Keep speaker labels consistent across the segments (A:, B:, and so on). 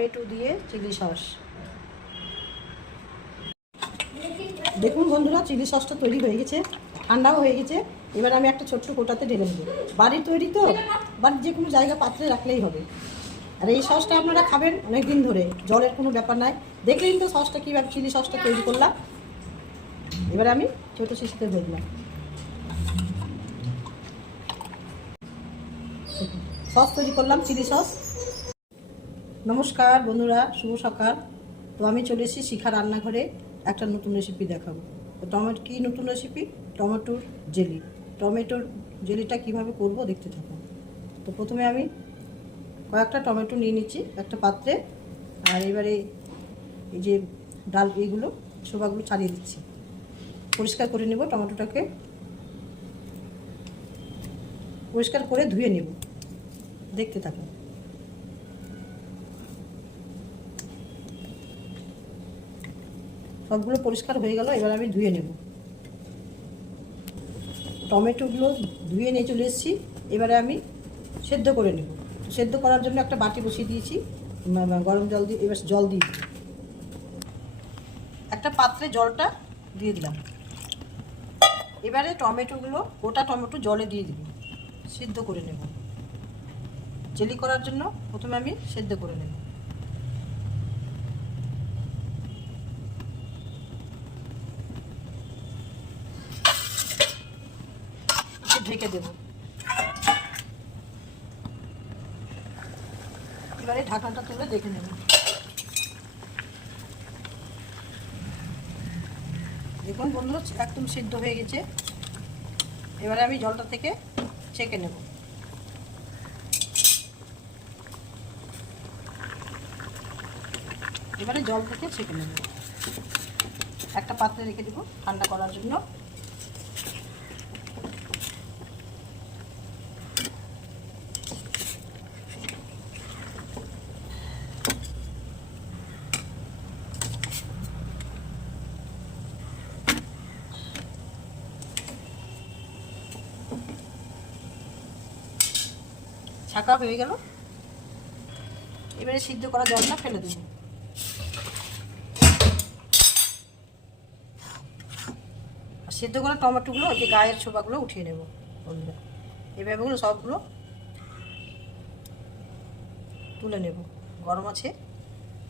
A: Tomato দিয়ে chilli sauce. দেখুন বন্ধুরা, চিলি সসটা তৈরি হয়ে গেছে, ঠান্ডাও হয়ে গেছে। এবার আমি একটা ছোট্ট কোটাতে ঢেলে নেব। বাড়ির তৈরি তো বাট যে কোনো জায়গা পাত্রে রাখলেই হবে। আর এই সসটা আপনারা খাবেন অনেক দিন ধরে, জলের কোনো ব্যাপার নাই। দেখলেন তো সসটা কীভাবে চিলি সসটা তৈরি করলাম। এবার আমি ছোটো শিশুতে ভেজলাম সস তৈরি করলাম, চিলি সস। নমস্কার বন্ধুরা, শুভ সকাল। তো আমি চলে এসেছি শিখা রান্নাঘরে একটা নতুন রেসিপি দেখাবো। তো টমেটো, কী নতুন রেসিপি টমেটোর জেলি। টমেটোর জেলিটা কীভাবে করব দেখতে থাকুন তো প্রথমে আমি কয়েকটা টমেটো নিয়ে নিচ্ছি, একটা পাত্রে। আর এবারে এই যে ডাল, এগুলো শোভাগুলো ছাড়িয়ে দিচ্ছি। পরিষ্কার করে নেব টমেটোটাকে। পরিষ্কার করে ধুয়ে নেব। দেখতে থাকুন সবগুলো পরিষ্কার হয়ে গেল, এবার আমি ধুয়ে নেব। টমেটোগুলো ধুয়ে নিয়ে চলে এসেছি, এবারে আমি সেদ্ধ করে নেব। সেদ্ধ করার জন্য একটা বাটি বসিয়ে দিয়েছি গরম জল দিয়ে, এবার জল দিয়ে। একটা পাত্রে জলটা দিয়ে দিলাম। এবারে টমেটোগুলো, গোটা টমেটো জলে দিয়ে দিব, সিদ্ধ করে নেব। জেলি করার জন্য প্রথমে আমি সেদ্ধ করে নেব একটু ঢেকে দেব। এবারে ঢাকনাটা তুলে দেখে নেব। দেখুন বন্ধুরা, একদম সিদ্ধ হয়ে গেছে। এবারে আমি জলটা থেকে ছেঁকে নেব। এবারে জল থেকে ছেঁকে নেব। একটা পাত্রে রেখে দেবো ঠান্ডা করার জন্য। ছাকা হয়ে গেল। এবারে সিদ্ধ করা জলটা ফেলে দেব। আর সিদ্ধ করা টমেটোগুলো যে গায়ের ছোপাগুলো উঠিয়ে নেব বন্ধুরা। এভাবেগুলো সবগুলো তুলে নেব। গরম আছে,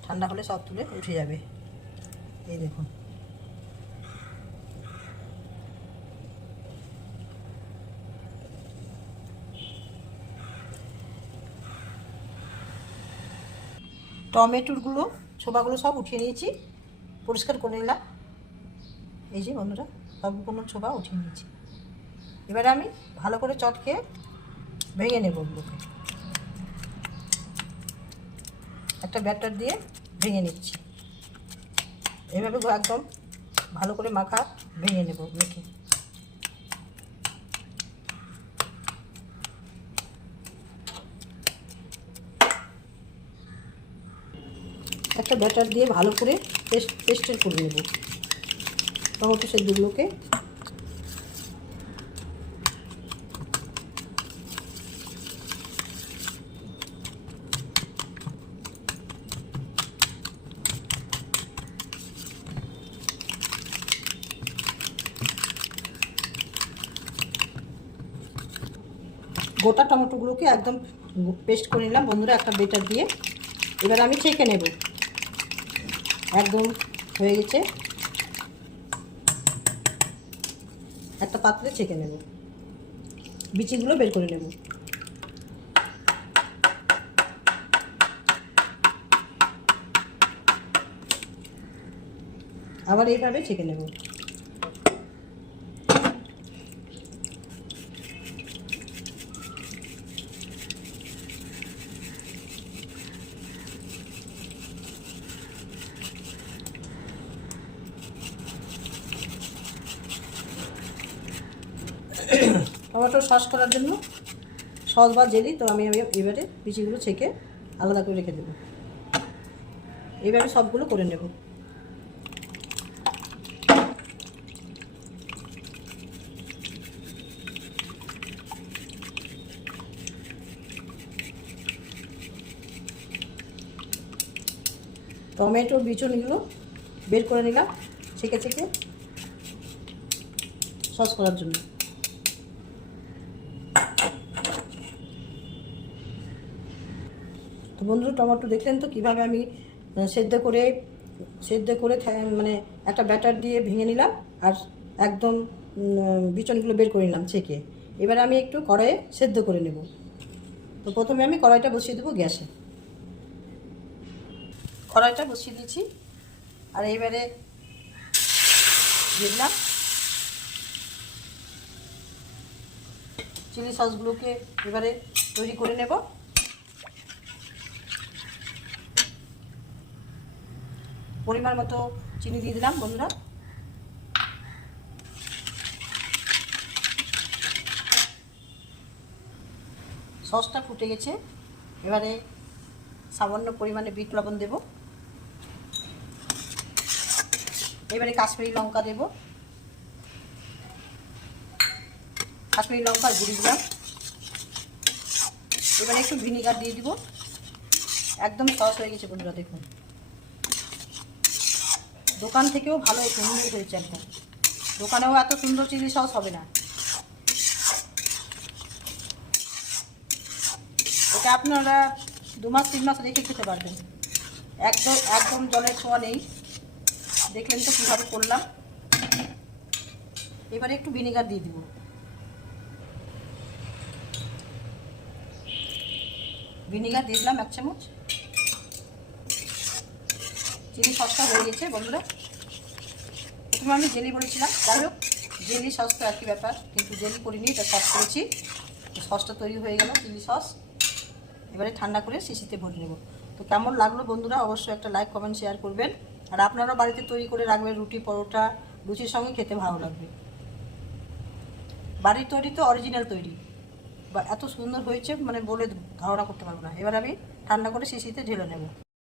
A: ঠান্ডা হলে সব তুলে উঠে যাবে। এই দেখুন। টমেটোরগুলো ছোবাগুলো সব উঠিয়ে নিয়েছি, পরিষ্কার করে নিলাম। এই যে বন্ধুরা, সবগুলো ছোবা উঠিয়ে নিয়েছি। এবারে আমি ভালো করে চটকে ভেঙে নেব ওগুলোকে। একটা ব্যাটার দিয়ে ভেঙে নিচ্ছি। এভাবে একদম ভালো করে মাখা ভেঙে নেব মেখে একটা ব্যাটার দিয়ে ভালো করে পেস্ট পেস্টের করে নেব। টমেটো সেদ্ধগুলোকে। গোটা টমেটোগুলোকে একদম পেস্ট করে নিলাম। বন্ধুরা, একটা বেটার দিয়ে। এবার আমি ছেঁকে নেব। একদম হয়ে গেছে। একটা পাত্রে ছেঁকে নেব। বিচিগুলো বের করে নেব। আবার এইভাবে ছেঁকে নেব। টমেটো সস করার জন্য সস বা জেলি, তো আমি এবারে বিচিগুলো ছেঁকে আলাদা করে রেখে দেবো। এইভাবে সবগুলো করে নেব। টমেটোর বিচনগুলো বের করে নিলাম, ছেঁকে ছেঁকে সস করার জন্য। তো বন্ধুরা, টমেটো দেখলেন তো কীভাবে আমি সেদ্ধ করে সেদ্ধ করে মানে একটা ব্যাটার দিয়ে ভেঙে নিলাম আর একদম বিচনগুলো বের করে নিলাম ছেঁকে। এবারে আমি একটু কড়াইয়ে সেদ্ধ করে নেব। তো প্রথমে আমি কড়াইটা বসিয়ে দেবো গ্যাসে। কড়াইটা বসিয়ে দিয়েছি আর এবারে দিয়ে দিলাম চিলি সসগুলোকে এবারে তৈরি করে নেব। পরিমাণ মতো চিনি দিয়ে দিলাম, বন্ধুরা। সসটা ফুটে গেছে। এবারে সামান্য পরিমাণে বিট লবণ দেব। এবারে কাশ্মীরি লঙ্কা দেব। কাশ্মীরি লঙ্কার গুঁড়ি দিলাম। এবারে একটু ভিনিগার দিয়ে দিব। একদম সস হয়ে গেছে, বন্ধুরা, দেখুন। দোকান থেকেও ভালো সুন্দর হয়েছে একদম। দোকানেও এত সুন্দর চিলি সস হবে না। এটা আপনারা দু মাস, তিন মাস রেখে খেতে পারবেন। একদম একদম জলের ছোঁয়া নেই। দেখলেন তো কীভাবে করলাম। এবারে একটু ভিনেগার দিয়ে দিব। ভিনেগার দিয়ে দিলাম এক চামচ। চিলি সসটা হয়ে গেছে, বন্ধুরা। প্রথমে আমি জেলি বলেছিলাম। যাই হোক, জেলি সস তো একই ব্যাপার, কিন্তু জেলি করিনি, এটা সস করেছি। সসটা তৈরি হয়ে গেল, চিলি সস। এবারে ঠান্ডা করে শিশিতে ভরে নেব। তো কেমন লাগল বন্ধুরা? অবশ্যই একটা লাইক, কমেন্ট, শেয়ার করবেন। আর আপনারাও বাড়িতে তৈরি করে রাখবেন রুটি, পরোটা, লুচির সঙ্গে খেতে ভালো লাগবে। বাড়ির তৈরি তো অরিজিনাল তৈরি। বা এত সুন্দর হয়েছে মানে বলে ধারণা করতে পারব না। এবার আমি ঠান্ডা করে শিশিতে ঢেলে নেব।